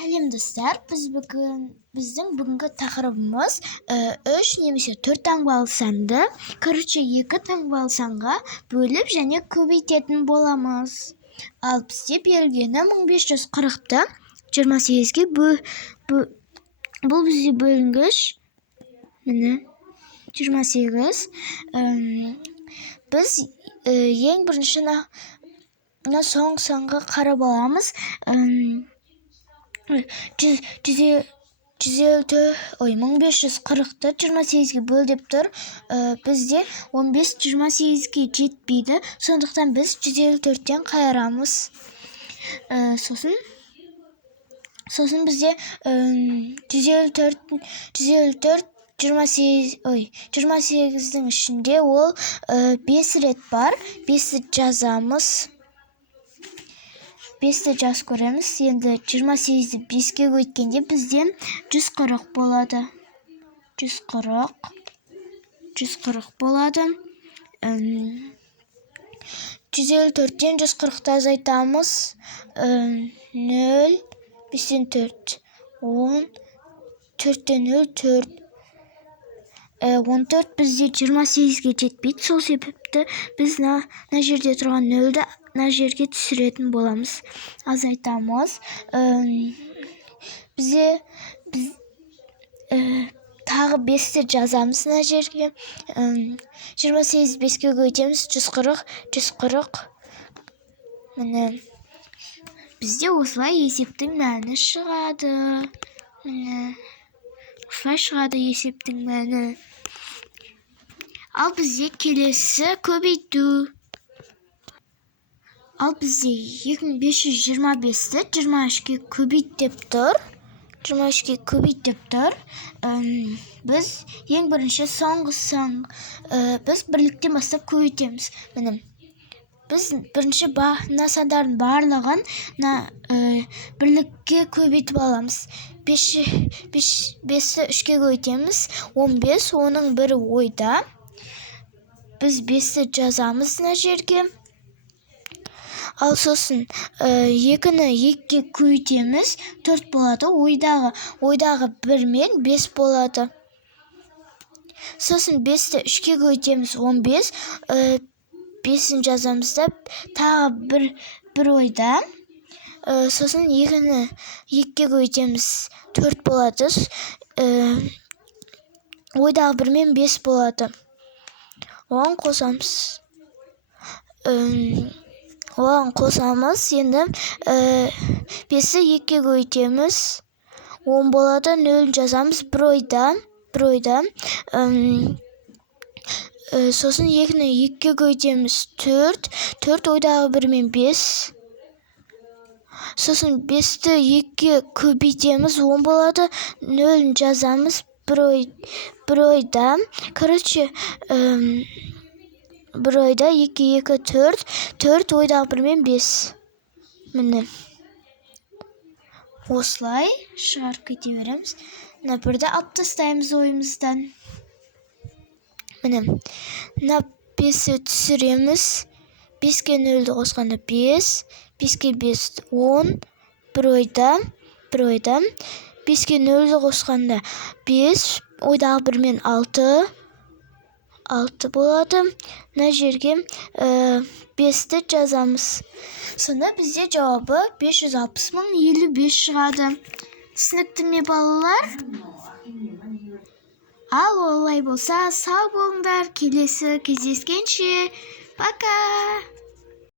Сәлем достар, біздің бүгінгі тақырыбымыз 3 немесе 4 таңбалы санды, короче 2 таңбалы санға бөліп және көбейтетін боламыз. Ал бізде берілгені 1540-ты 28-ге бұл бізде бөлінгіш. Міне 28. Біз ең бірінші соңғы санға қарап аламыз. 1540-ты 28-ге бөл деп тұр. Бізде 15 28-ге жетпейді. Сондықтан біз 154-тен қайырамыз. Сосын бізде 28-дің ішінде ол 5 рет бар. 5-ті жазамыз. 5-ті жаз көреміз. Енді 28-ді 5-ке көйткенде бізден 140 болады. 140 болады. 154-тен 140-ты азайтамыз. 0, 5-тен 4, 10, 4-тен 0, 4. 14 бізде 28-ге жетпейді. Сол себепті біз на жерде тұрған 0-ді на жерге түсіретін боламыз. Азайтамыз. Біз тағы 5-ті жазамыз на жерге. 28 5-ке көйтеміз. 140. Міне. Бізде осылай есептің мәні шығады. Міне. Осылай шығады есептің мәні. Ал бізде келесі көбейту. Ал бізде 2525-ті 23-ке көбейт деп тұр. 23-ке көбейт деп тұр. Біз ең бірінші соңғы сан, біз бірліктен бастап көбейтеміз. Міне. Біз бірінші сандардың барлығын бірлікке көбейтіп аламыз. 5-ті 3-ке көбейтеміз. 15, оның бірі ойда. Біз 5-ті жазамыз на жерге. Ал сосын 2-ні 2-ке көбейтеміз. 4 болады. Ойдағы 1 мен 5 болады. Сосын 5-ті 3-ке көбейтеміз. 15. 5-ін жазамыз да тағы бір ойда. Сосын 2-ні 2-ке көбейтеміз. 4 болады. Ойдағы 1 мен 5 болады. Оған қосамыз. Енді 5-ті 2-ке көбейтеміз. 10 болады. 0-ін жазамыз. 1 ойда. Сосын 2-ні 2-ке көбейтеміз. 4 ойдағы 1 мен 5. Сосын 5-ті 2-ке көбейтеміз. 10 болады. 0-ін жазамыз. 1 ойда. Короче, 1 ойда 2, 4. 4 ойдағы 1 мен 5. Міне. Осылай шығарып кете береміз. Бірді алып тастаймыз ойымыздан. Міне. 5-ті түсіреміз. 5-ке 0-ді қосқанда 5. 5-ке 5, 10. 1 ойда. 5-ке 0-ді қосқанда 5. Ойдағы 1 мен 6. 6 болады. На жерге 5-ті жазамыз. Сонда бізде жауабы 560.055 шығады. Түсінікті ме балалар? Ал олай болса, сау болыңдар. Келесі кездескенше. Пока!